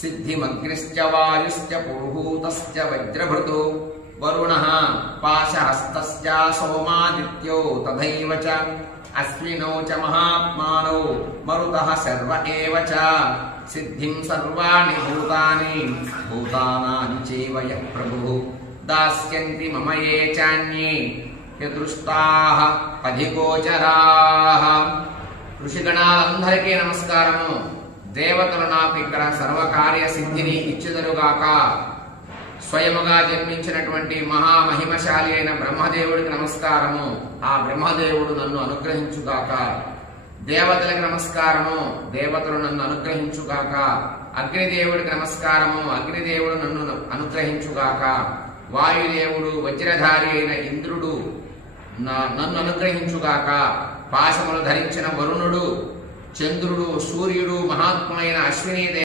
सिद्धिमग्निश्च वायुश्च पुरुहूतश्च वज्रभृतो वरुणः पाशहस्तश्च सोमादित्यो तथैव च अश्विनौ च महात्मानौ मरुतः सर्व एव च सिद्धिं सर्वाणि भूतानि भूतानानि चैव यः प्रभुः दास्यन्ति मम ये चान्ये यदृष्टाः अधिगोचराः। ఋషిగణాలందరికీ నమస్కారము। దేవతలు నాకు ఇక్కడ సర్వకార్య సిద్ధిని ఇచ్చెదరుగాక। స్వయముగా జన్మించినటువంటి మహామహిమశాలి అయిన బ్రహ్మదేవుడికి నమస్కారము। ఆ బ్రహ్మదేవుడు నన్ను అనుగ్రహించుగాక। దేవతలకు నమస్కారము, దేవతలు నన్ను అనుగ్రహించుగాక। అగ్నిదేవుడికి నమస్కారము, అగ్నిదేవుడు నన్ను అనుగ్రహించుగాక। వాయుదేవుడు వజ్రధారి అయిన ఇంద్రుడు నన్ను అనుగ్రహించుగాక। పాశములు ధరించిన వరుణుడు, చంద్రుడు, సూర్యుడు, మహాత్ములైన అశ్విని